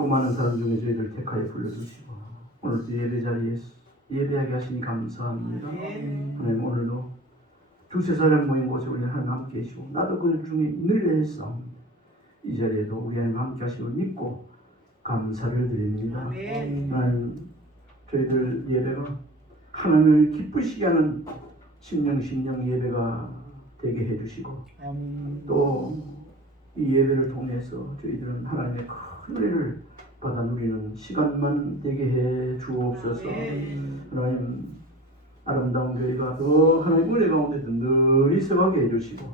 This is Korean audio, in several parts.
많고 많은 사람 중에 저희들 택하여 불러주시고 오늘도 예배 자리에 예배하게 하시니 감사합니다. 하나님 오늘도 두세 사람 모인 곳에 우리 하나님 함께 계시고 나도 그 중에 늘 애쓰옵니다. 이 자리에도 우리 하나님 함께 하시고 믿고 감사를 드립니다. 하나님 저희들 예배가 하나님을 기쁘시게 하는 심령 예배가 되게 해주시고 또 이 예배를 통해서 저희들은 하나님의 큰 은혜를 받아 누리는 시간만 되게 해 주옵소서. 하나님 아름다운 교회가 더 하나님 은혜 가운데도 늘 있어가게 해주시고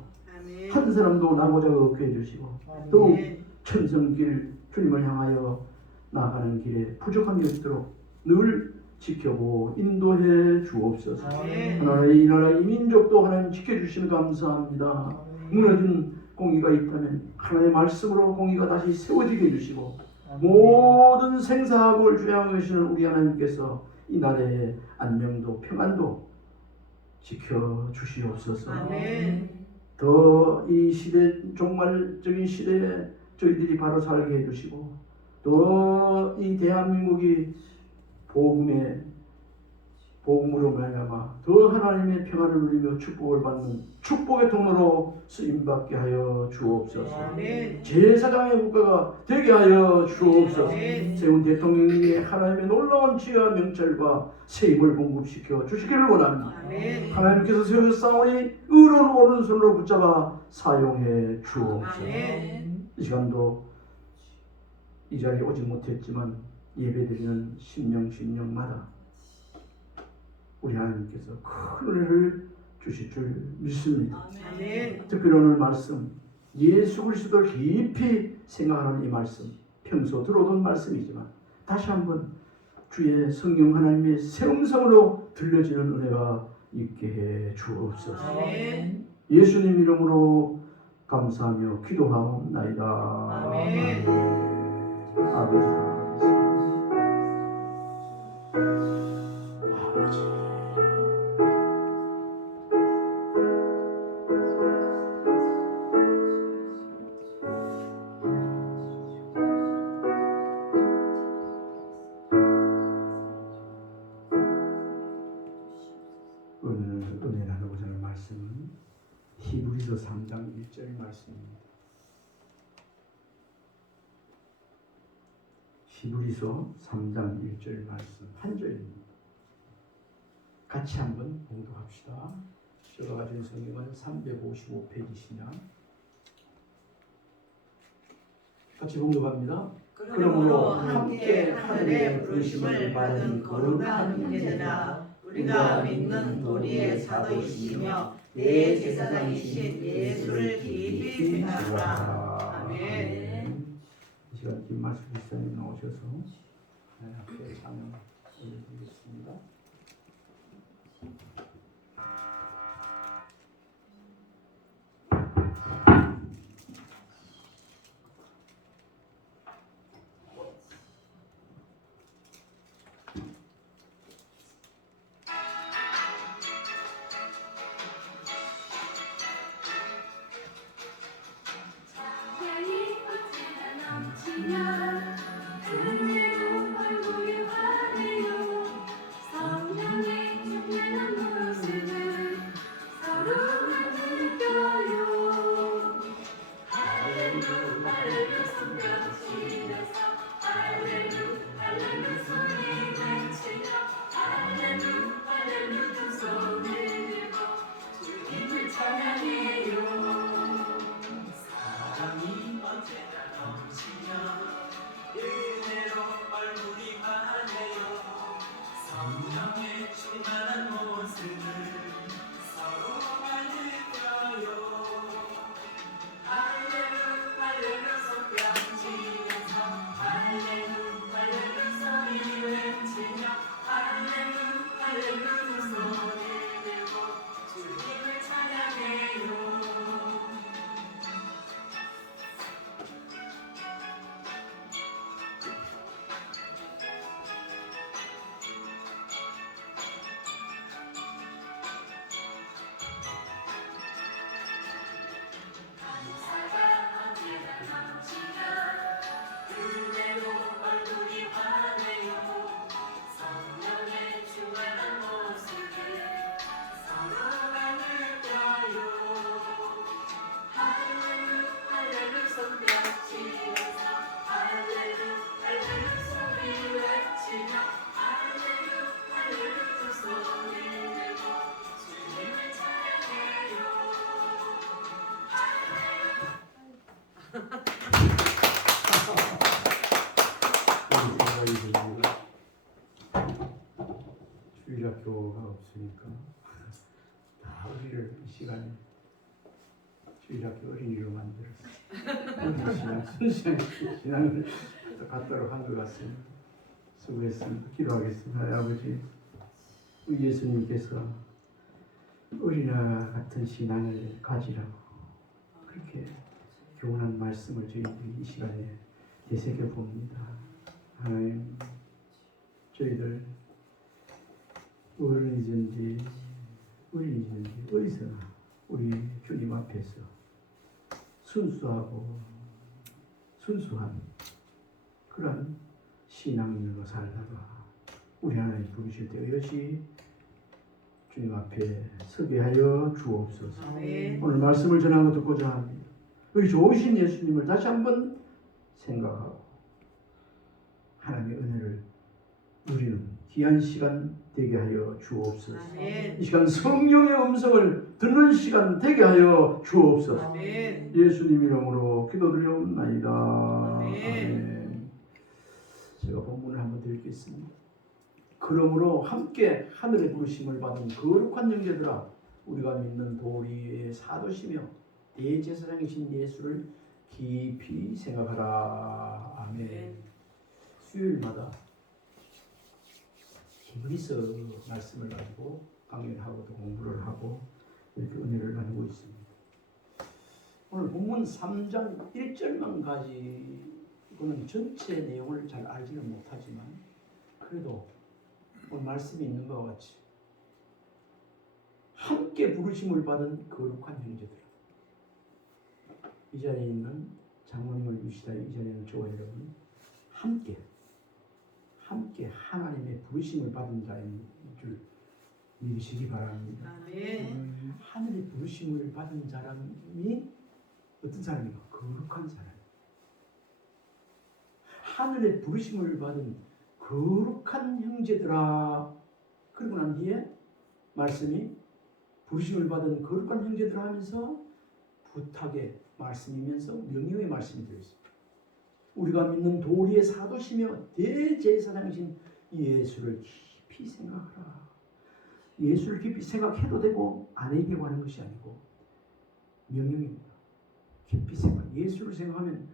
한 사람도 나고자 없게 해주시고 또 천성길 주님을 향하여 나아가는 길에 부족함이 없도록 늘 지켜보고 인도해 주옵소서. 하나님 이 나라 이 민족도 하나님 지켜주시면 감사합니다. 무너진 공의가 있다면 하나님의 말씀으로 공의가 다시 세워지게 해주시고 모든 생사학을 주양하시는 우리 하나님께서 이 나라의 안녕도 평안도 지켜주시옵소서. 더 이 시대 종말적인 시대에 저희들이 바로 살게 해주시고 또 이 대한민국이 복음으로 말미암아 더 하나님의 평안을 누리며 축복을 받는 축복의 통로로 쓰임받게 하여 주옵소서. 제사장의 국가가 되게 하여 주옵소서. 세운 대통령님이 하나님의 놀라운 지혜와 명철과 세임을 공급시켜 주시기를 원합니다. 하나님께서 세우셨사오니 의로운 오른손으로 붙잡아 사용해 주옵소서. 이 시간도 이 자리에 오지 못했지만 예배드리는 심령마다 우리 하나님께서 큰 은혜를 주실 줄 믿습니다. 특별히 오늘 말씀 예수 그리스도를 깊이 생각하는 이 말씀 평소 들어오던 말씀이지만 다시 한번 주의 성령 하나님의 새 음성으로 들려지는 은혜가 있게 해 주옵소서. 예수님 이름으로 감사하며 기도하옵나이다. 아멘. 아버지 오늘 은혜 나누고자 하는 말씀은 히브리서 3장 1절 말씀입니다. 히브리서 3장 1절 말씀 한 절입니다. 같이 한번 봉독합시다. 제가 가진 성경은 355페이지시냐 같이 봉독합니다. 그러므로 함께 하늘의 부르심을 받은 거룩한 형제들아 우리가 믿는 도리의 사도이시며 내 제사장이신 예수를 깊이 생각하라. 아멘. 이 시간 김말수 목사님 나오셔서 함께 찬양 올려드리겠습니다. 사랑이 언제나 넘치며 주일학교 어린이로 만들었어요. 어린 신앙, 순수한 신앙을 갖도록 한 것 같습니다. 수고했습니다. 기도하겠습니다. 하나님 아버지, 우리 예수님께서 어린아 같은 신앙을 가지라고 그렇게 교훈한 말씀을 저희들이 이 시간에 되새겨 봅니다. 하나님, 저희들 어른이든지 어디서나 우리 주님 앞에서 순수하고 순수한 그런 신앙인으로 살다가 우리 하나님 부르실 때 여시 주님 앞에 서게 하여 주옵소서. 아멘. 오늘 말씀을 전하고 듣고자 합니다. 우리 좋으신 예수님을 다시 한번 생각하고 하나님의 은혜를 누리는 귀한 시간 되게 하여 주옵소서. 아멘. 이 시간 성령의 음성을 듣는 시간 되게 하여 주옵소서. 아멘. 예수님 이름으로 기도드리옵나이다. 아멘. 제가 본문을 한번 드리겠습니다. 그러므로 함께 하늘의 부르심을 받은 거룩한 형제들아, 우리가 믿는 도리의 사도시며 대제사장이신 예수를 깊이 생각하라. 아멘. 수요일마다 힘있어 말씀을 가지고 강연을 하고 또 공부를 하고 이렇게 은혜를 나누고 있습니다. 오늘 본문 3장 1절만 가지고는 전체 내용을 잘 알지는 못하지만 그래도 오늘 말씀이 있는 것과 같이 함께 부르심을 받은 거룩한 형제들, 이 자리에 있는 장로님을 비롯하여 이 자리에 있는 저와 여러분 함께 하나님의 부르심을 받은 자인 줄 믿으시기 바랍니다. 아멘. 하늘의 부르심을 받은 사람이 어떤 사람인가? 거룩한 사람. 하늘의 부르심을 받은 거룩한 형제들아. 그리고 난 뒤에 말씀이 부르심을 받은 거룩한 형제들아 하면서 부탁의 말씀이면서 명령의 말씀이 되어있습니다. 우리가 믿는 도리의 사도시며 대제사장이신 예수를 깊이 생각하라. 예수를 깊이 생각해도 되고 안 해도 하는 것이 아니고 명령입니다. 깊이 생각. 예수를 생각하면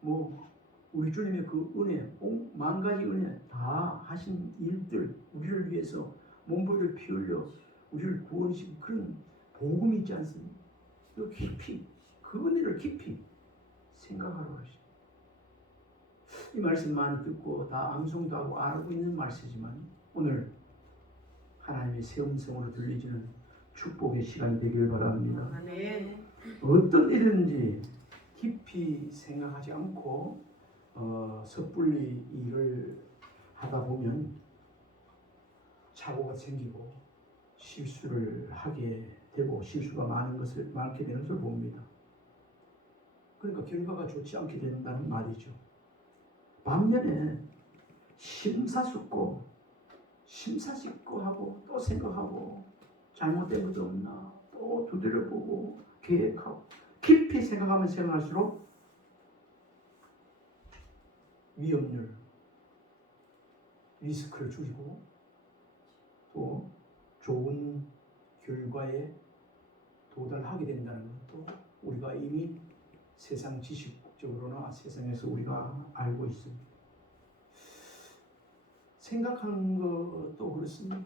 뭐 우리 주님의 그 은혜, 만 가지 은혜 다 하신 일들, 우리를 위해서 몸부림을 피 흘려 우리를 구원하신 그런 복음이 있지 않습니까? 그 깊이, 그 은혜를 깊이 생각하라고 하십니다. 이 말씀 많이 듣고 다 암송도 하고 알고 있는 말씀이지만 오늘 하나님의 새 음성으로 들리지는 축복의 시간이 되길 바랍니다. 아멘. 어떤 일인지 깊이 생각하지 않고 섣불리 일을 하다 보면 착오가 생기고 실수를 하게 되고 실수가 많게 되는 것을 봅니다. 그러니까 결과가 좋지 않게 된다는 말이죠. 반면에 심사숙고 하고 또 생각하고 잘못된 것도 없나 또 두드려보고 계획하고 깊이 생각하면 생각할수록 위험률, 리스크를 줄이고 또 좋은 결과에 도달하게 된다는 것도 우리가 이미 세상 지식적으로나 세상에서 우리가 알고 있습니다. 생각하는 것도 그렇습니다.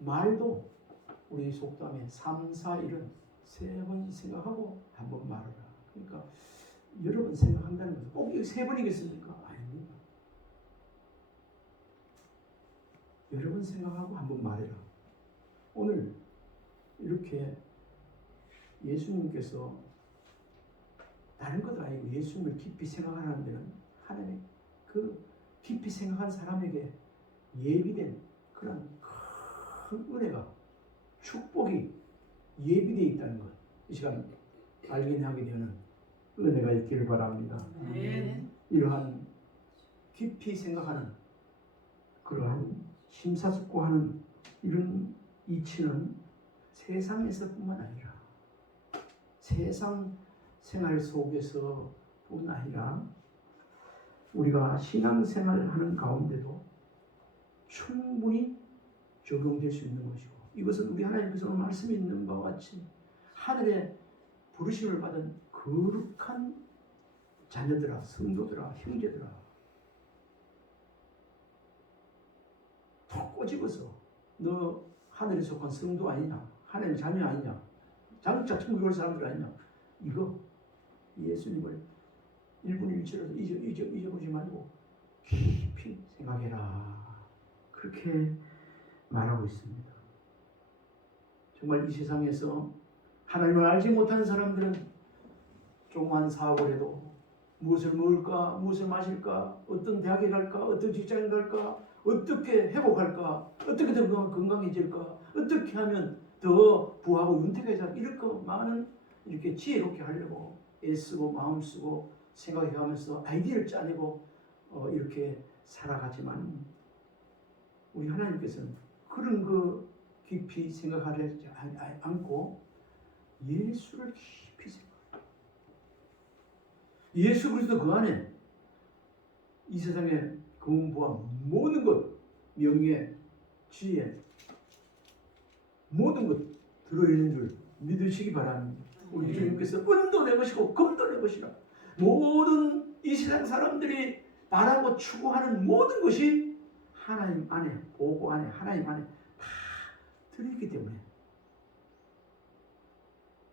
말도 우리 속담에 3, 4, 1은 3번 생각하고 한 번 말하라. 그러니까 여러 번 생각한다는 것은 꼭 3번이겠습니까? 아닙니다. 여러 번 생각하고 한 번 말해라. 오늘 이렇게 예수님께서 다른 것도 아니고 예수님을 깊이 생각하는 데는 하나님의 그 깊이 생각한 사람에게 예비된 그런 큰 은혜가 축복이 예비되어 있다는 것, 이 시간 발견하게 되는 은혜가 있기를 바랍니다. 아멘. 이러한 깊이 생각하는 그러한 심사숙고하는 이런 이치는 세상에서뿐만 아니라 세상 생활 속에서뿐 아니라 우리가 신앙생활을 하는 가운데도 충분히 적용될 수 있는 것이고, 이것은 우리 하나님께서 말씀이 있는 바와 같이 하늘의 부르심을 받은 거룩한 자녀들아, 성도들아, 형제들아, 톡 꼬집어서 너 하늘에 속한 성도 아니냐, 하나님의 자녀 아니냐, 장차 천국에 올 사람들 아니냐, 이거 예수님을 1분 1초라도 잊어보지 말고 깊이 생각해라. 그렇게 말하고 있습니다. 정말 이 세상에서 하나님을 알지 못하는 사람들은 조그만 사고를 해도 무엇을 먹을까, 무엇을 마실까, 어떤 대학에 갈까, 어떤 직장에 갈까, 어떻게 회복할까, 어떻게 더 건강해질까, 어떻게 하면 더 부하고 윤택해져, 이렇게 많은 이렇게 지혜롭게 하려고 애쓰고 마음 쓰고 생각해가면서 아이디어를 짜내고 이렇게 살아가지만 우리 하나님께서는 그런 거 깊이 생각하지 않고 예수를 깊이 생각합니다. 예수 그리스도 그 안에 이 세상에 금부와 모든 것, 명예, 지혜, 모든 것 들어있는 줄 믿으시기 바랍니다. 우리 주님께서 은도 내 것이고 금도 내 것이라. 모든 이 세상 사람들이 바라고 추구하는 모든 것이 하나님 안에, 보고 안에, 하나님 안에 다 들어있기 때문에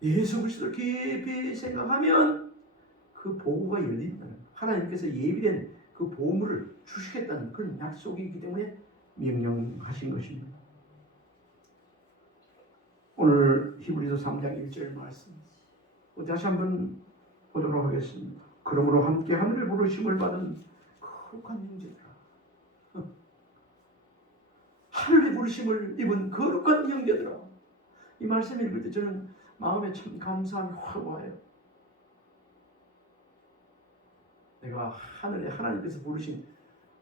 예수 그리스도를 깊이 생각하면 그 보고가 열린다는, 하나님께서 예비된 그 보물을 주시겠다는 그런 약속이 있기 때문에 명령하신 것입니다. 오늘 히브리서 3장 1절 말씀 다시 한번 보도록 하겠습니다. 그러므로 함께 하늘의 부르심을 받은 거룩한 형제들아, 하늘의 부르심을 입은 거룩한 형제들아, 이 말씀을 읽을 때 저는 마음에 참 감사함이 확 와요. 내가 하늘에 하나님께서 부르신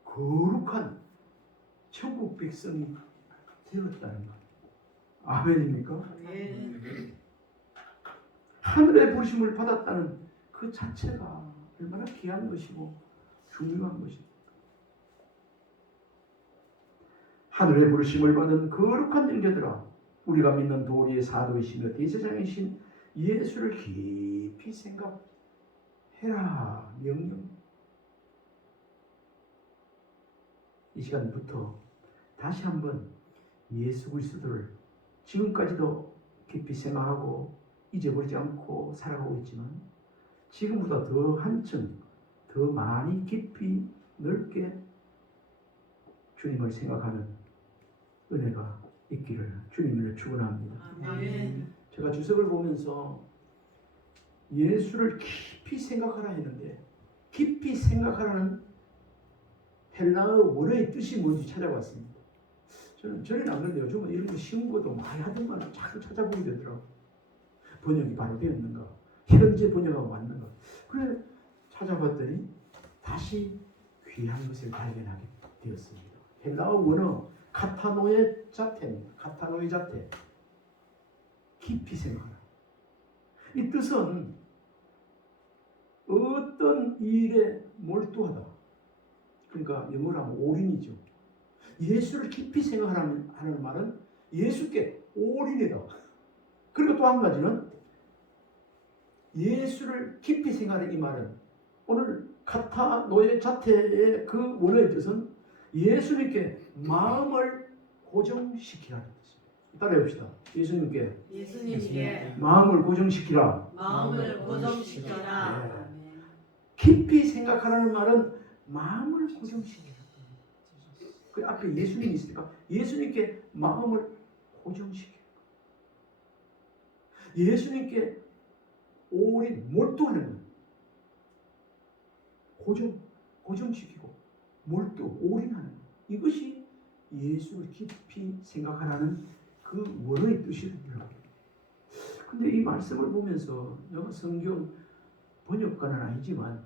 거룩한 천국 백성이 되었다는 것. 아멘입니까? 네. 하늘의 부르심을 받았다는 그 자체가 얼마나 귀한 것이고 중요한 것입니까? 하늘의 부르심을 받은 거룩한 형제들아, 우리가 믿는 도리의 사도이시며 대제사장이신 예수를 깊이 생각해라. 명령. 이 시간부터 다시 한번 예수 그리스도를 지금까지도 깊이 생각하고 잊어버리지 않고 살아가고 있지만 지금보다 더 한층 더 많이 깊이 넓게 주님을 생각하는 은혜가 있기를 주님을 축원합니다. 아멘. 제가 주석을 보면서 예수를 깊이 생각하라 했는데 깊이 생각하라는 헬라어 원어의 뜻이 뭔지 찾아봤습니다. 저는 전에는 안 그런데 요즘은 이런 거 쉬운 것도 많이 하던 말을 자꾸 찾아보게 되더라고요. 번역이 바로 되었는가, 현재 번역하고 맞는가. 그래 찾아봤더니 다시 귀한 것을 발견하게 되었습니다. 헬라어 원어 카타노의 자태입니다. 카타노의 자태. 깊이 생각하라. 이 뜻은 어떤 일에 몰두하다. 그러니까 영어로 하면 올인이죠. 예수를 깊이 생각하라는 말은 예수께 올인이다. 그리고 또 한 가지는 예수를 깊이 생각하는 이 말은 오늘 카타노의 자태의 그 원어의 뜻은 예수님께 마음을 고정시키라는 뜻입니다. 따라해 봅시다. 예수님께 마음을 고정시키라. 마음을 고정시켜라. 네. 깊이 생각하라는 말은 마음을 고정시키라. 그 앞에 예수님이 있으니까 예수님께 마음을 고정시키라. 예수님께 올인, 몰두하는 것. 고정시키고 몰두, 올인하는 것. 이것이 예수를 깊이 생각하라는 그 원어의 뜻이더라고요. 근데 이 말씀을 보면서 내가 성경 번역가는 아니지만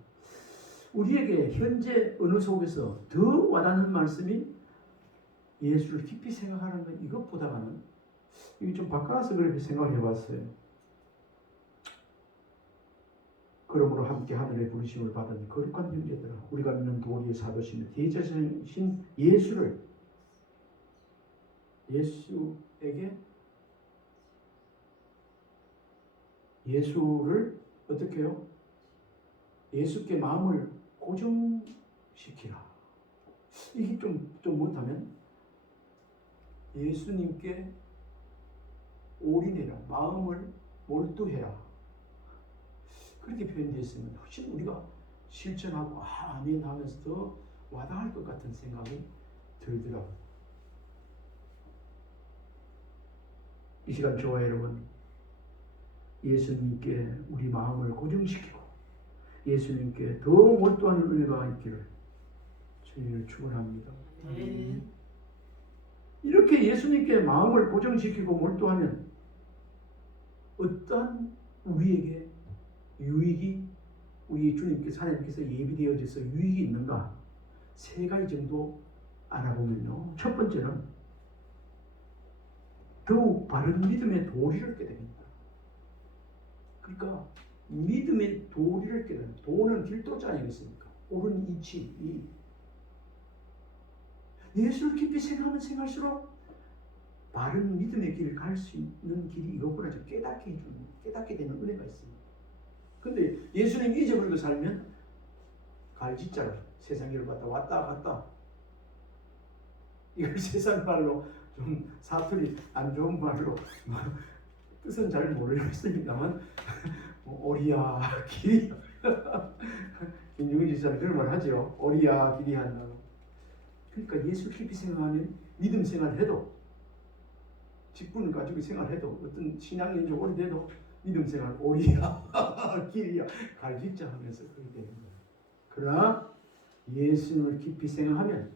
우리에게 현재 언어 속에서 더 와닿는 말씀이 예수를 깊이 생각하는 것, 이것보다는 이게 좀 바꿔서 그렇게 생각해 봤어요. 그러므로 함께 하늘의 부르심을 받은 거룩한 형제들아, 우리가 믿는 도리의 사도시며 대제사장이신 예수를 어떻게 해요? 예수께 마음을 고정시키라. 이게 좀 못하면 예수님께 올인해라. 마음을 몰두해라. 그렇게 표현되어 있으면 훨씬 우리가 실천하고 아멘 하면서 더 와닿을 것 같은 생각이 들더라고요. 이 시간 저와 여러분, 예수님께 우리 마음을 고정시키고 예수님께 더 몰두하는 은혜가 있기를 주님을 축원합니다. 이렇게 예수님께 마음을 고정시키고 몰두하면 어떠한 우리에게 유익이, 우리 주님께서 하나님께서 예비되어져서 유익이 있는가? 세 가지 정도 알아보면요. 첫 번째는 더욱 바른 믿음의 도리를 깨닫게 됩니다. 그러니까 믿음의 도리를 깨닫는, 도는 길도자 아니겠습니까? 옳은 이치, 예수를 깊이 생각하면 생각할수록 바른 믿음의 길을 갈 수 있는 길이 이거구나 깨닫게 해주는, 깨닫게 되는 은혜가 있습니다. 근데 예수님 잊어버리고 살면 갈짓자로 세상을 왔다 갔다 이걸 세상 말로 좀 사투리 안 좋은 말로 뜻은 잘 모르겠습니다만 오리야 길이야 김용희 지사는 그런 말 하죠. 오리야 길이 한다. 그러니까 예수 깊이 생각하면 믿음 생활해도 직분을 가지고 생활해도 어떤 신앙 연적 오래돼도 믿음 생활 오리야 길이야 갈짓자 하면서 그렇게 되는 거예요. 그러나 예수님을 깊이 생각하면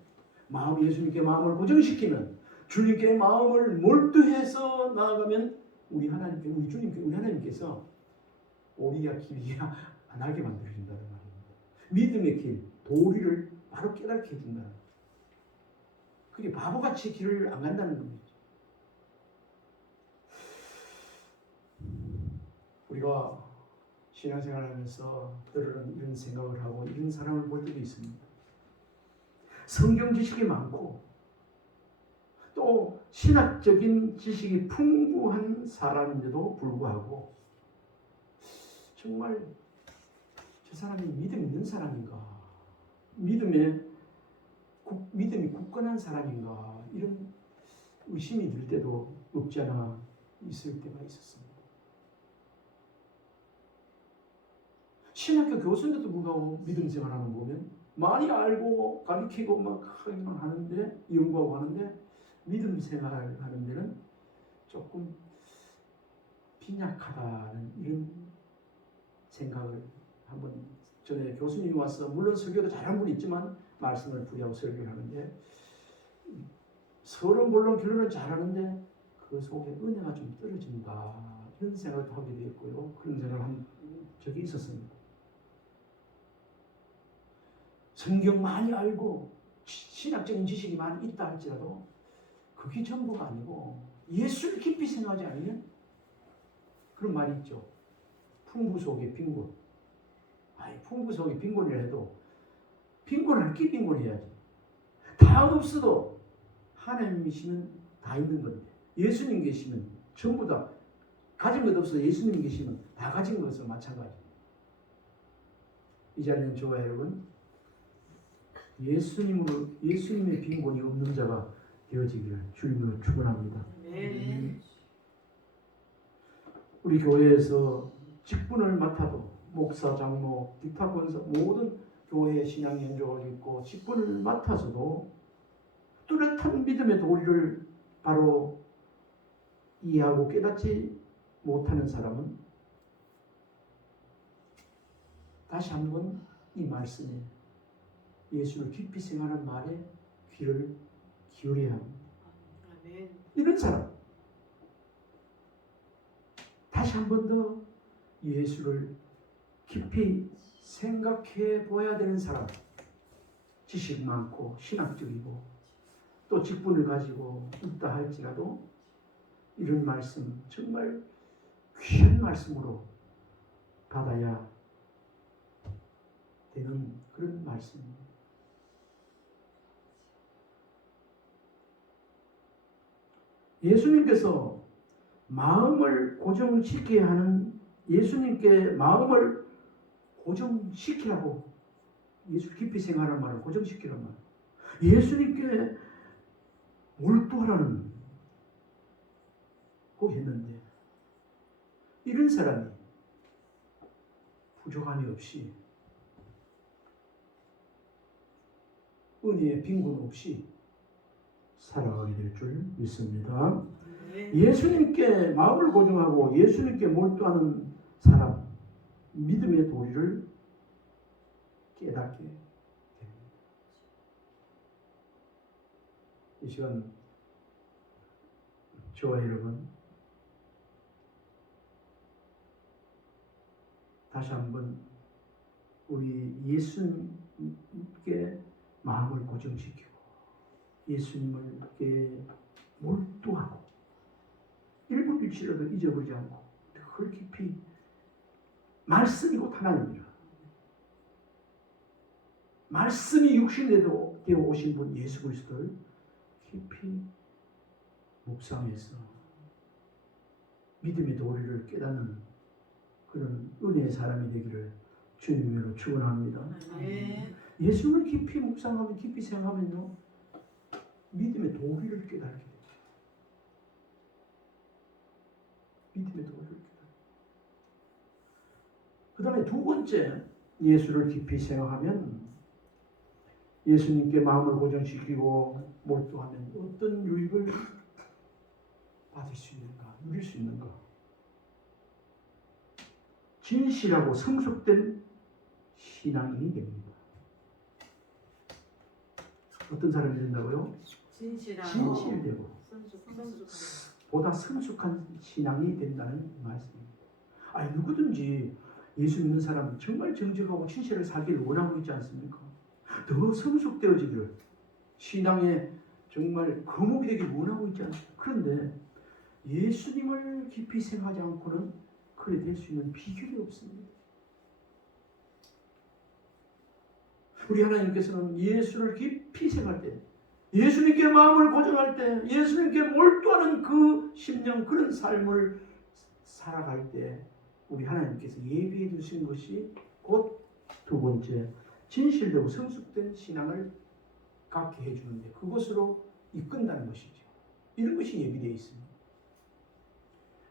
예수님께 마음을 고정시키면 주님께 마음을 몰두해서 나아가면 우리 하나님께 우리 주님께 우리 하나님께서 오리야 길이야 안 하게 만들어준다는 말입니다. 믿음의 길 도리를 바로 깨닫게 해준다는 거예요. 그게 바보같이 길을 안 간다는 겁니다. 우리가 신앙생활하면서 때로는 이런 생각을 하고 이런 사람을 볼 때도 있습니다. 성경 지식이 많고 또 신학적인 지식이 풍부한 사람인데도 불구하고 정말 저 사람이 믿음 있는 사람인가? 믿음이 굳건한 사람인가? 이런 의심이 들 때도 없지 않아 있을 때가 있었습니다. 신학교 교수인데도 불구하고 믿음 생활하는 거 보면 많이 알고 가르치고 막 하기만 하는데 연구하고 하는데 믿음 생활하는 데는 조금 빈약하다는 이런 생각을 한번 전에 교수님이 와서 물론 설교도 잘하는 분이 있지만 말씀을 풀이하고 설교를 하는데 서론 본론 결론은 잘하는데 그 속에 은혜가 좀 떨어진다 이런 생각도 하게 되었고요. 그런 생각을 한 적이 있었습니다. 성경 많이 알고 신학적인 지식이 많이 있다 할지라도 그게 전부가 아니고 예수를 깊이 생각하지 않으면 그런 말이 있죠. 풍부 속에 빈곤. 풍부 속에 빈곤이라 해도 빈곤할 게 빈곤해야지. 다 없어도 하나님이시면 다 있는 건데 예수님 계시면 전부 다 가진 것 없어도 예수님 계시면 다 가진 것과 마찬가지. 이 자리는 저와 여러분 예수님의 빈곤이 없는 자가 되어지기를 주님으로 축원합니다. 우리 교회에서 직분을 맡아도 목사, 장로, 기타 권사 모든 교회의 신앙 연조가 있고 직분을 맡아서도 뚜렷한 믿음의 도리를 바로 이해하고 깨닫지 못하는 사람은 다시 한번 이 말씀에 예수를 깊이 생각하는 말에 귀를 기울여야 합니다. 이런 사람 다시 한 번 더 예수를 깊이 생각해 보아야 되는 사람, 지식 많고 신학적이고 또 직분을 가지고 있다 할지라도 이런 말씀 정말 귀한 말씀으로 받아야 되는 그런 말씀입니다. 예수님께서 마음을 고정시켜야 하는 예수님께 마음을 고정시키라고, 예수 깊이 생각하는 말을 고정시키란 말, 예수님께 몰두하라는 거 했는데, 이런 사람이 부족함이 없이, 은혜의 빈곤 없이 살아가게 될 줄 믿습니다. 예수님께 마음을 고정하고 예수님께 몰두하는 사람, 믿음의 도리를 깨닫게 됩니다. 이 시간 저와 여러분 다시 한번 우리 예수님께 마음을 고정시키고 예수님께 몰두하고 일부 빛이라도 잊어버리지 않고 그걸 깊이, 말씀이 곧 하나님이라, 말씀이 육신되어 오신 분 예수 그리스도를 깊이 묵상해서 믿음의 도리를 깨닫는 그런 은혜의 사람이 되기를 주님으로 축원합니다. 예수를 깊이 묵상하면, 깊이 생각하면요, 믿음의 도리를 깨닫게 돼요. 믿음의 도리를 깨닫게. 그 다음에 두 번째, 예수를 깊이 생각하면 예수님께 마음을 고정시키고 몰두하면 어떤 유익을 받을 수 있는가, 누릴 수 있는가? 진실하고 성숙된 신앙인이 됩니다. 어떤 사람이 된다고요? 진실되고 보다 성숙한 신앙이 된다는 말씀입니다. 아니, 누구든지 예수 믿는 사람 정말 정직하고 진실을 살기를 원하고 있지 않습니까? 더 성숙되어지기를, 신앙에 정말 거목이 되기를 원하고 있지 않습니까? 그런데 예수님을 깊이 생각하지 않고는 그래 될 수 있는 비결이 없습니다. 우리 하나님께서는 예수를 깊이 생각할 때, 예수님께 마음을 고정할 때, 예수님께 몰두하는 그 심령, 그런 삶을 살아갈 때 우리 하나님께서 예비해 두신 것이 곧 두 번째, 진실되고 성숙된 신앙을 갖게 해주는데 그것으로 이끈다는 것이죠. 이런 것이 예비되어 있습니다.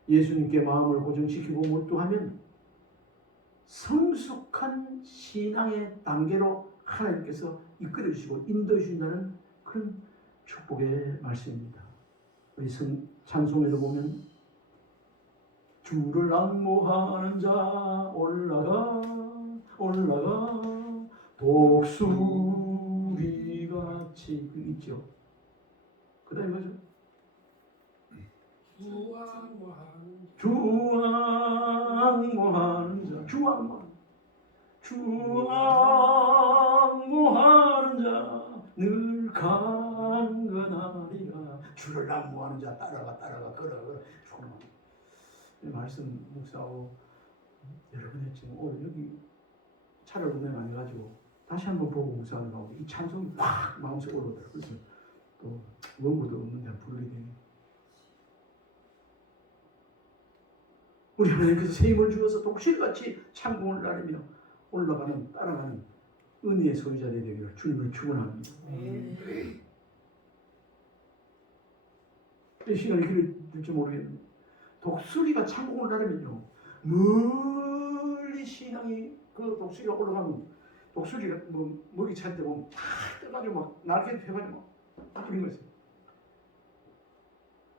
예수님께 마음을 고정시키고 몰두하면 성숙한 신앙의 단계로 하나님께서 이끌어 주시고 인도해 주신다는 그런 축복의 말씀입니다. 우리 찬송에도 보면 주를 안모하는 자 올라가 독수리같이, 그 있죠. 그 다음에 뭐죠? 주안모하는 자, 주안모하는 자 늘 강건하리라. 주를 안모하는 자 따라가 걸어. 이 말씀 묵상하고 여러분의 지금 오늘 여기 차를 운행 안 해가지고 다시 한번 보고 묵상을 하고 이 찬송이 확 마음속에 올라오더라고요. 그래서 또 원고도 없는데 부르게 되네. 우리 하나님께서 새 힘을 주어서 독실같이 창공을 나르며 따라가는 은혜의 소유자들이 되기를 주님을 축원합니다. 이 시간에 길을 들지 모르겠는데 독수리가 창공을 나르면요, 멀리 신앙이 그 독수리가 올라가면 독수리가 뭐 먹이 찾을 때 보면 탁 떠가지고 막 날개 펴가지고 막 그런 거 있어요.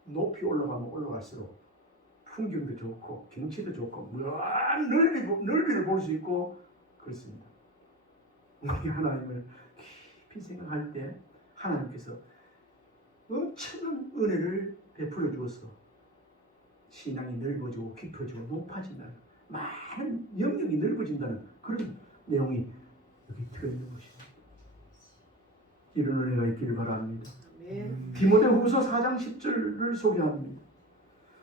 높이 올라가면 올라갈수록 풍경도 좋고 경치도 좋고 무한 넓이를 볼 수 있고 그렇습니다. 우리 하나님을 깊이 생각할 때 하나님께서 엄청난 은혜를 베풀어 주어서 신앙이 넓어지고 깊어지고 높아진다는, 많은 영역이 넓어진다는 그런 내용이 여기 들어있는 것입니다. 이런 은혜가 있기를 바랍니다. 디모데후서 4장 10절을 소개합니다.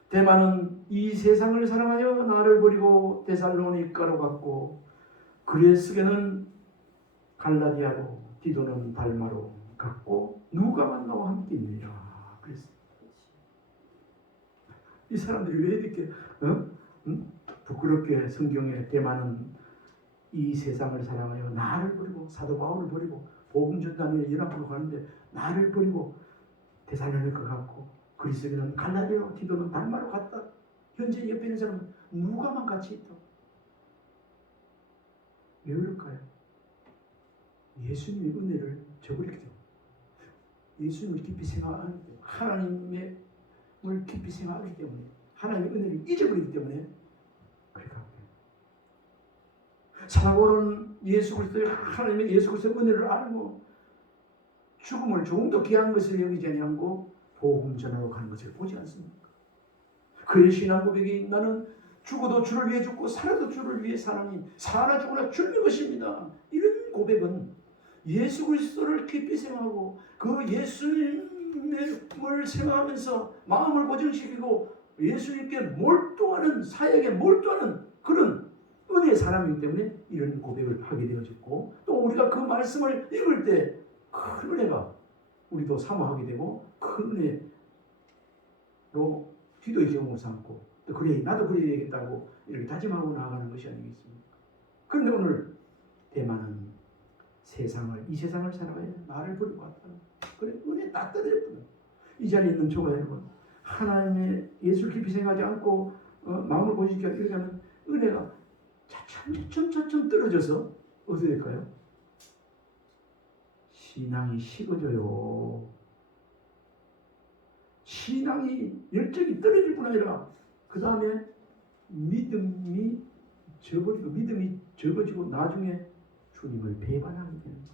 대만은 이 세상을 사랑하여 나를 버리고 데살로니가로 갔고 그레스게는 갈라디아로, 디도는 달마로 갔고 누가만 나와 함께 있느니라. 그랬습니다. 이 사람들이 왜 이렇게 부끄럽게 성경에 대만은 이 세상을 사랑하여 나를 버리고 사도 바울을 버리고 복음 전담에 연합으로 가는데 나를 버리고 데살로니가 갔고 그리스도는 갈라디아, 디도는 달마로 갔다. 현재 옆에 있는 사람은 누가만 같이 있다. 왜 그럴까요? 예수님의 은혜를 저버리기 때문에 예수님을 깊이 생각하기 때문에 하나님을 깊이 생각하기 때문에 하나님의 은혜를 잊어버리기 때문에 그렇게 합니다. 사고는 예수 그리스도의 하나님의 예수 그리스도의 은혜를 알고 죽음을 조금 더 귀한 것을 여기지 아니하고 복음 전하러 가는 것을 보지 않습니까? 그의 신앙 고백이 나는 죽어도 주를 위해 죽고 살아도 주를 위해 사나니 사나 죽으나 주님의 것입니다. 이런 고백은 예수 그리스도를 깊이 생각하고 그 예수님을 생각하면서 마음을 고정시키고 예수님께 몰두하는 사역에 몰두하는 그런 은혜의 사람이기 때문에 이런 고백을 하게 되어졌고 또 우리가 그 말씀을 읽을 때 큰 은혜가 우리도 사모하게 되고 큰 은혜로 기도의 제목을 삼고 또 그래 나도 그래야 되겠다고 이렇게 다짐하고 나아가는 것이 아니겠습니까? 그런데 오늘 대만은 이 세상을 살아가야 나를 버리고 왔다. 그래 은혜 딱 떨어질 뿐. 이 자리에 있는 저와 여러분 하나님의 예수를 깊이 생각하지 않고 마음을 고지시켜 이렇게 하면 은혜가 차츰 떨어져서 어떻게 될까요? 신앙이 식어져요. 신앙이 열정이 떨어질 뿐 아니라 그 다음에 믿음이 적어지고 나중에 주님을 배반하게 되는 거예요.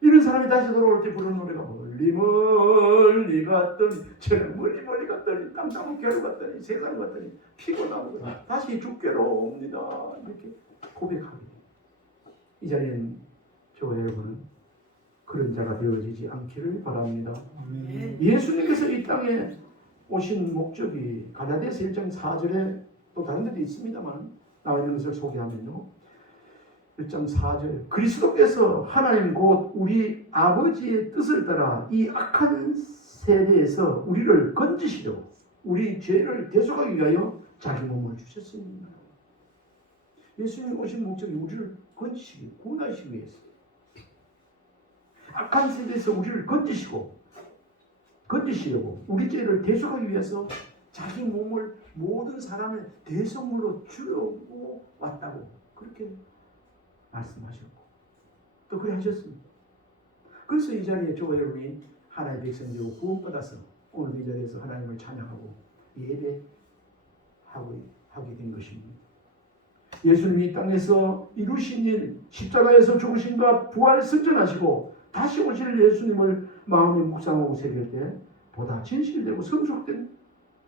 이런 사람이 다시 돌아올 때 부르는 노래가 멀리 갔더니 저는 멀리 갔더니 땅땅한 겨루 갔더니 세상 갔더니 피곤하고 다시 주께로 옵니다. 이렇게 고백하게 돼요. 이 자리에는 저와 여러분은 그런 자가 되어지지 않기를 바랍니다. 예수님께서 이 땅에 오신 목적이 갈라디아서 1장 4절에 또 다른 데도 있습니다만 나와 있는 것을 소개하면요. 1장 4절 그리스도께서 하나님 곧 우리 아버지의 뜻을 따라 이 악한 세대에서 우리를 건지시려 우리 죄를 대속하기 위하여 자기 몸을 주셨습니다. 예수님 오신 목적이 우리를 건지시기 구원하시기 위해서 악한 세대에서 우리를 건지시려고 우리 죄를 대속하기 위해서 자기 몸을 모든 사람의 대속물로 주려고 왔다고 그렇게 말씀하셨고 또 그래 하셨습니다. 그래서 이 자리에 저와 여러분이 하나님의 백성되고 구원받아서 오늘 이 자리에서 하나님을 찬양하고 예배하게 된 것입니다. 예수님이 이 땅에서 이루신 일 십자가에서 죽으심과 부활 승천하시고 다시 오실 예수님을 마음에 묵상하고 새길 때 보다 진실되고 성숙된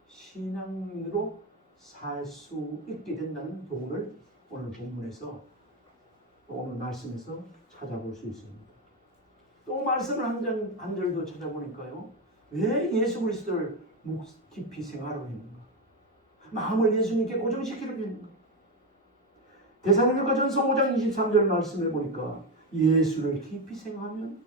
신앙인으로 살 수 있게 된다는 교훈을 오늘 본문에서 또 오늘 말씀에서 찾아볼 수 있습니다. 또 말씀을 한 절도 찾아보니까요. 왜 예수 그리스도를 깊이 생각하려고 했는가? 마음을 예수님께 고정시키려고 했는가? 데살로니가전서 5장 23절 말씀을 보니까 예수를 깊이 생각하면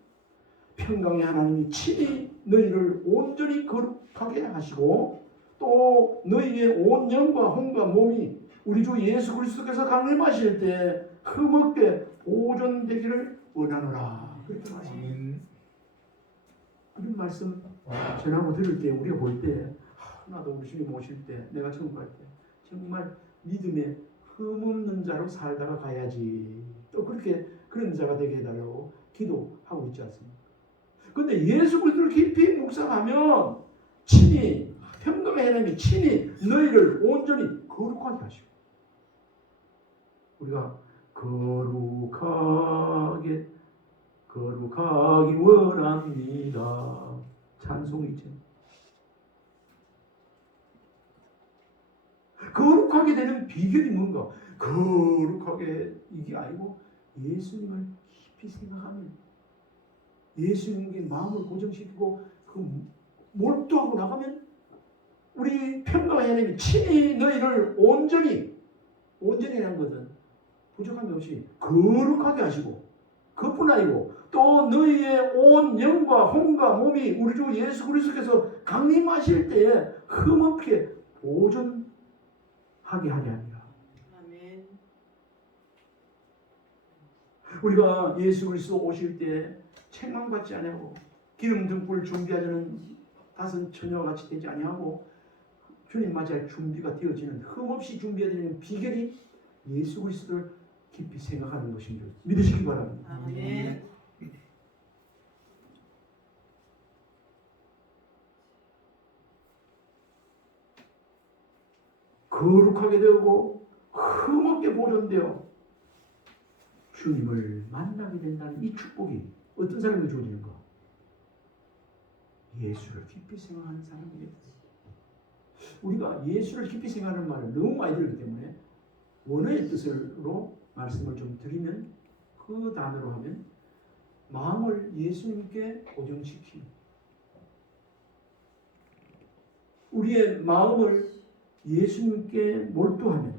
평강의 하나님이 친히 너희를 온전히 거룩하게 하시고 또 너희의 온 영과 혼과 몸이 우리 주 예수 그리스도께서 강림하실 때 흠없게 보존되기를 원하노라. 그렇게 말씀합니다. 그런 말씀 전하고 들을 때 우리가 볼 때 나도 우리 주님 오실 때 내가 처음 갈 때 정말 믿음에 흠없는 자로 살다가 가야지. 또 그런 자가 되게 해달라고 기도하고 있지 않습니까? 그런데 예수 그리스도를 깊이 묵상하면 친히 평강의 하나님이 친히 너희를 온전히 거룩하게 하시고 우리가 거룩하기 원합니다. 찬송이죠. 거룩하게 되는 비결이 뭔가? 거룩하게 이게 아니고 예수님을 깊이 생각하면 예수님께 마음을 고정시키고 몰두하고 나가면 우리 평강의 하나님이 친히 너희를 온전히라는 것은 부족함이 없이 거룩하게 하시고 그뿐 아니고 또 너희의 온 영과 혼과 몸이 우리 주 예수 그리스도께서 강림하실 때에 흠없게 보존하게 하게 하리라. 아멘. 우리가 예수 그리스도 오실 때 책망받지 아니하고 기름 등불 준비하자는 다섯 처녀같이 되지 아니하고 주님 맞이할 준비가 되어지는 흠없이 준비되는 비결이 예수 그리스도를 깊이 생각하는 것인 줄 믿으시기 바랍니다. 아멘. 거룩하게 되고 흠없게 보존되어 주님을 만나게 된다는 이 축복이 어떤 사람에게 주어지는가? 예수를 깊이 생각하는 사람에게. 우리가 예수를 깊이 생각하는 말을 너무 많이 들었기 때문에 원어의 뜻으로 말씀을 좀 드리면 그 단어로 하면 마음을 예수님께 고정시키는, 우리의 마음을 예수님께 몰두하면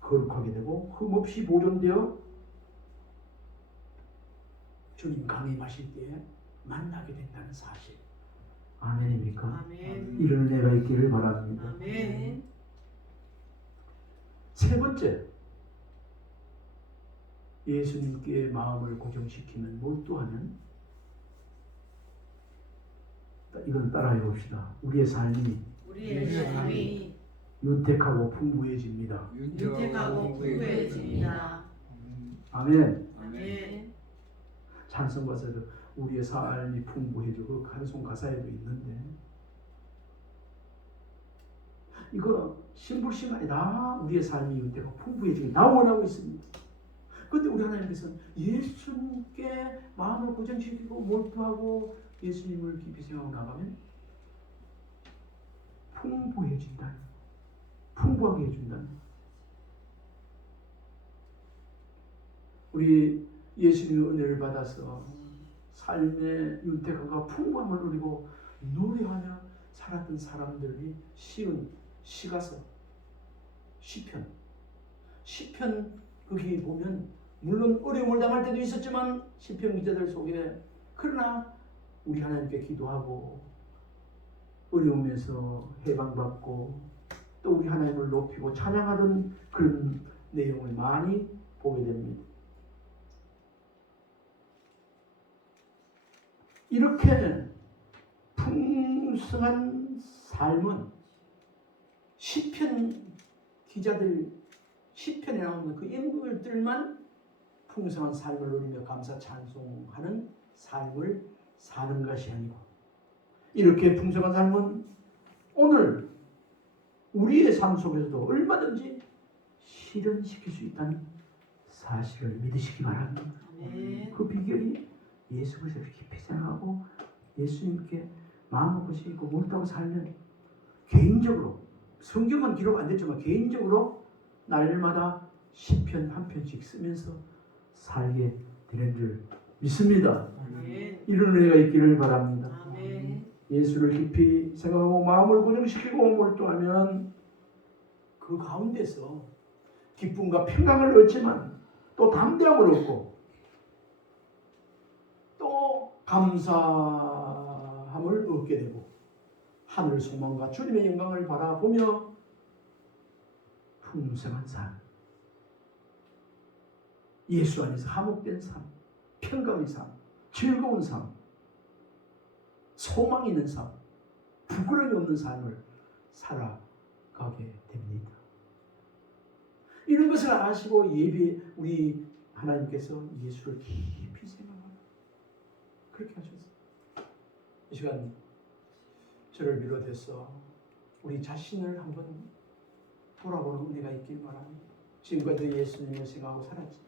거룩하게 되고 흠없이 보존되어 주님 강림하실 때에 만나게 된다는 사실. 아멘입니까? 아멘. 이런 은혜가 있기를 바랍니다. 아멘. 세 번째, 예수님께 마음을 고정시키면 몰두하면, 이건 따라해 봅시다. 우리의 삶이 우리의 삶이 윤택하고 풍부해집니다. 윤택하고 풍부해집니다. 아멘. 아멘. 찬송 가사에도 우리의 삶이 풍부해지고 찬송 가사에도 있는데, 이거 심불심 아니다. 우리의 삶이 윤택하고 풍부해지기 나 원하고 있습니다. 그런데 우리 하나님께서는 예수님께 마음을 고정시키고 몰두하고 예수님을 깊이 생각하고 나가면 풍부해진다. 풍부하게 해준다. 우리 예수님의 은혜를 받아서 삶의 윤택함과 풍부함을 누리고 노래하며 살았던 사람들이 시은 시가서, 시편 거기 보면 물론 어려움을 당할 때도 있었지만 시편 기자들 속에, 그러나 우리 하나님께 기도하고 어려움에서 해방받고 또 우리 하나님을 높이고 찬양하던 그런 내용을 많이 보게 됩니다. 이렇게 풍성한 삶은 시편 기자들, 시편에 나오는 그 인물들만 풍성한 삶을 누리며 감사 찬송하는 삶을 사는 것이 아니고, 이렇게 풍성한 삶은 오늘 우리의 삶 속에서도 얼마든지 실현시킬 수 있다는 사실을 믿으시기 바랍니다. 아멘. 그 비결이 예수 그리스도를 깊이 생각하고 예수님께 마음을 고시고 몰두하고 살면, 개인적으로 성경은 기록 안 됐지만 개인적으로 날마다 시편 한 편씩 쓰면서 살게 되는 줄 믿습니다. 아멘. 이런 은혜가 있기를 바랍니다. 아멘. 예수를 깊이 생각하고 마음을 고정시키고 몰두하면 그 가운데서 기쁨과 평강을 얻지만 또 담대함을 얻고 또 감사함을 얻게 되고 하늘 소망과 주님의 영광을 바라보며 풍성한 삶, 예수 안에서 화목된 삶, 평강의 삶, 즐거운 삶, 소망 있는 삶, 부끄러움이 없는 삶을 살아가게 됩니다. 이런 것을 아시고 우리 하나님께서 예수를 깊이 생각하라 그렇게 하셨어요. 이 시간 저를 비롯해서 우리 자신을 한번 돌아보는 은혜가 있길 바랍니다. 지금까지 예수님을 생각하고 살았지.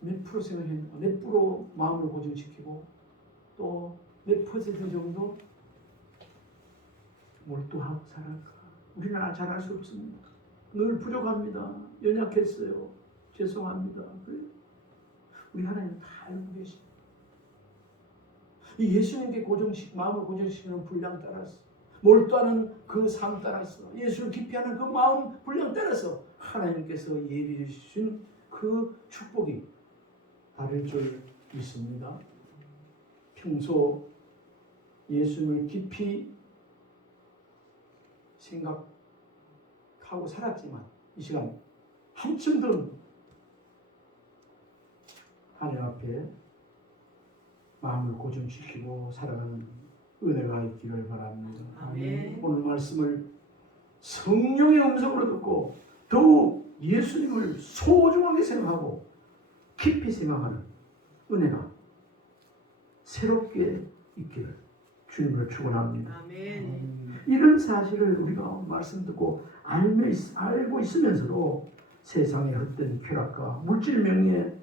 몇 프로 생각했는가? 몇 프로 마음을 고정시키고 또 몇 퍼센트 정도 몰두하고 살아가? 우리는 잘 알 수 없습니다. 늘 부족합니다. 연약했어요. 죄송합니다. 그래요. 우리 하나님 다 알고 계십니다. 이 예수님께 마음을 고정시키는 분량 따라서, 몰두하는 그 삶 따라서, 예수를 기피하는 그 마음 분량 따라서 하나님께서 예비해 주신 그 축복이 다를 줄 믿습니다. 평소 예수님을 깊이 하고 살았지만 이 시간 한층 더 하나님 앞에 마음을 고정시키고 살아가는 은혜가 있기를 바랍니다. 아멘. 오늘 말씀을 성령의 음성으로 듣고 더욱 예수님을 소중하게 생각하고 깊이 생각하는 은혜가 새롭게 있기를 주님으로 축원합니다. 아멘. 이런 사실을 우리가 말씀 듣고 알고 있으면서도 세상의 헛된 쾌락과 물질 명예에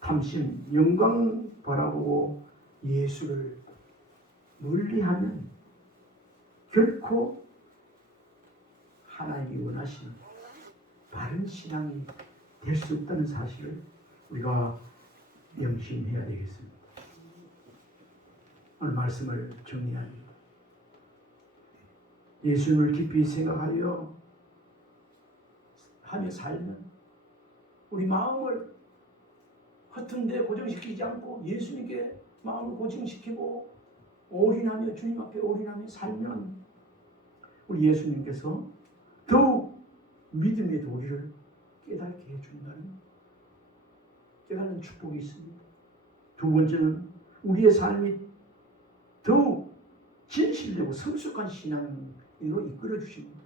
탐심, 영광 바라보고 예수를 멀리하면 결코 하나님이 원하시는 바른 신앙이 될 수 없다는 사실을 우리가 명심해야 되겠습니다. 오늘 말씀을 정리합니다. 예수님을 깊이 생각하며 살면 우리 마음을 허튼 데 고정시키지 않고 예수님께 마음을 고정시키고 올인하며 주님 앞에 올인하며 살면 우리 예수님께서 더욱 믿음의 도리를 깨닫게 해준다는 깨닫는 축복이 있습니다. 두 번째는 우리의 삶이 더욱 진실되고 성숙한 신앙으로 이끌어 주십니다.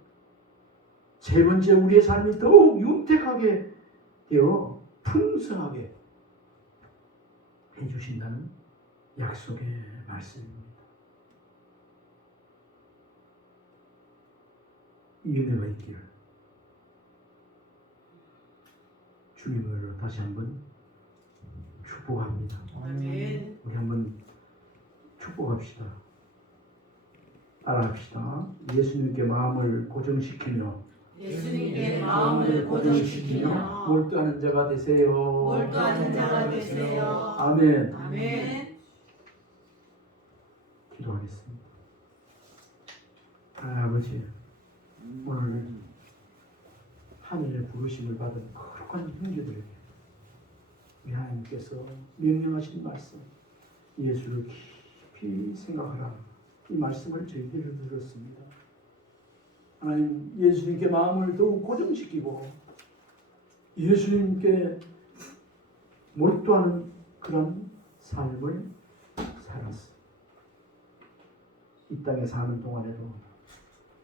세 번째, 우리의 삶이 더욱 윤택하게 되어 풍성하게 해주신다는 약속의 말씀입니다. 이 은혜가 있기를 주님을 다시 한번 축복합니다. 아멘. 우리 한번 축복합시다. 따라합시다. 예수님께 마음을 고정시키며 예수님께 마음을 고정시키며 몰두하는 자가 되세요. 몰두하는 자가 되세요. 아멘. 아멘. 기도하겠습니다. 아버지, 오늘 하늘의 부르심을 받은 거룩한 형제들에게 우리 하나님께서 명령하신 말씀, 예수를 깊이 생각하라, 이 말씀을 저희들이 들었습니다. 하나님, 예수님께 마음을 더욱 고정시키고 예수님께 몰두하는 그런 삶을 살았어. 이 땅에 사는 동안에도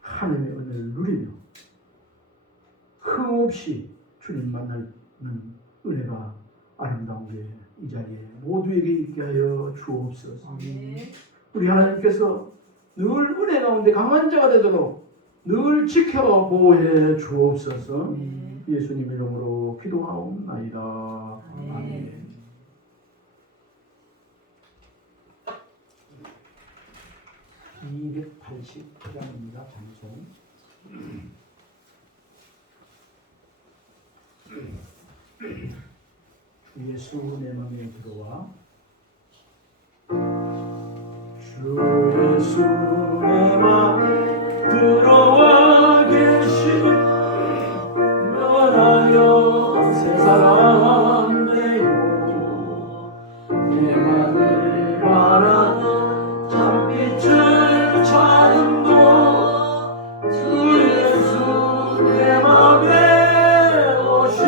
하나님의 은혜를 누리며 흠없이 주님 만나는 은혜가 아름다운 게 이 자리에 모두에게 있게 하여 주옵소서. 아멘. 우리 하나님께서 늘 은혜 가운데 강한 자가 되도록 늘 지켜 보호해 주옵소서. 예수님의 이름으로 기도하옵나이다. 아멘. 280장입니다. 찬송. 주 예수 내 맘에 들어와. 주 예수 내 맘에 들어와 계시니 면하여 새 사람 되고 내 맘을 바라는 참빛을 찾음도 주 예수 내 맘에 오신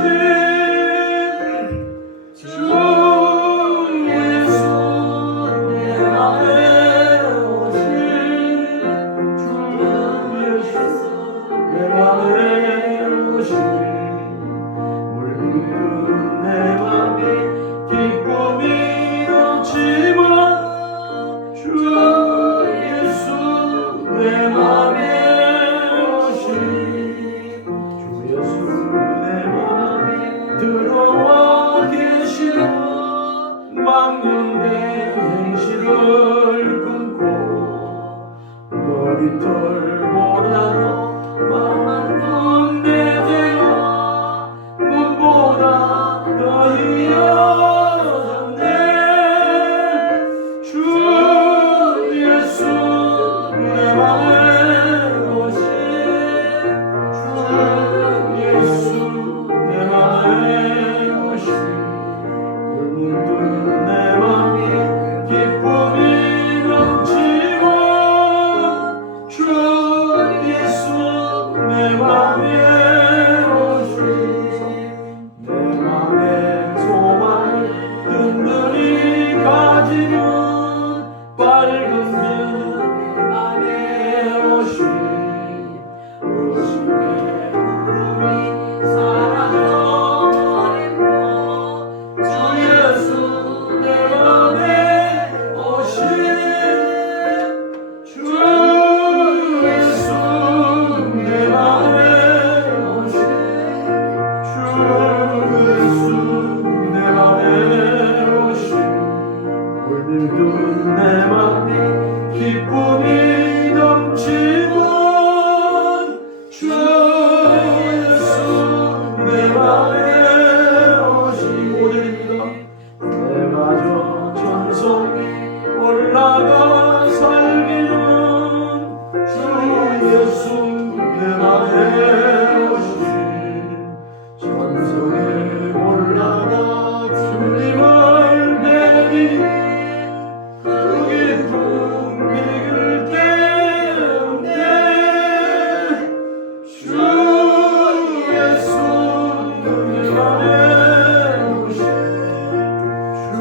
기쁨이 넘치고 주 예수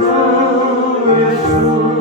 예수